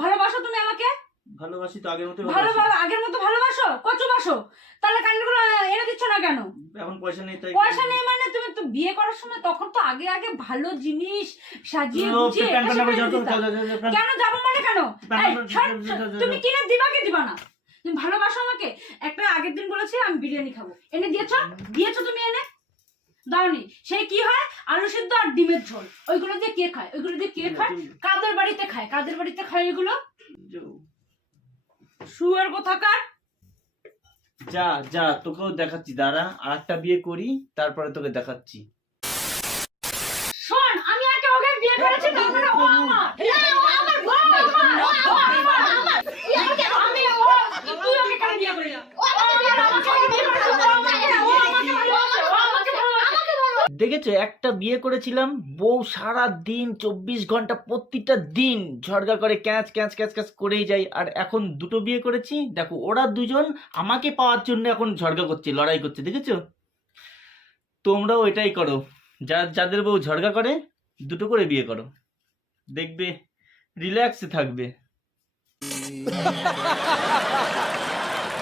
ভালোবাসো তুমি আমাকে? ভালোবাসি তো, আগের মতো আগের মতো ভালোবাসো? কচু বাসো? তাহলে কান্নাগুলো এনে দিচ্ছ না কেন? এখন পয়সা নেই তাই। পয়সা নেই মানে তুমি তো বিয়ে করার সময় তখন তো আগে আগে ভালো জিনিস সাজিয়ে গুছিয়ে কেন যাবো মানে কেন? তুমি কিনে দিবা কি দিবা না? তুমি ভালোবাসো আমাকে? একটা আগের দিন বলেছি আমি বিরিয়ানি খাবো, এনে দিয়েছো তুমি এনে দাওনি। সেই কি হয়, আলু সিদ্ধ আর ডিমের ঝোল, ওইগুলো দিয়ে কে খায়? কাদের বাড়িতে খায় এগুলো? শুয়ার কোথাকার। যা যা, তোকেও দেখাচ্ছি, দাঁড়া আর একটা বিয়ে করি তারপরে তোকে দেখাচ্ছি। শোন, আমি আগে ওকে বিয়ে করেছি, তারপরে ও আমার। তুই ওকে কেন বিয়ে করলি? দেখেছো, একটা বিয়ে করেছিলাম, বউ সারা দিন 24 ঘন্টা প্রতিটা দিন ঝগড়া করে, ক্যাচ ক্যাচ ক্যাচ ক্যাচ করেই যায়। আর এখন দুটো বিয়ে করেছি, দেখো ওরা দুজন আমাকে পাওয়ার জন্য এখন ঝগড়া করছে, লড়াই করছে। দেখেছো, তোমরাও এটাই করো, যাদের বউ ঝগড়া করে দুটো করে বিয়ে করো, দেখবে রিল্যাক্সে থাকবে।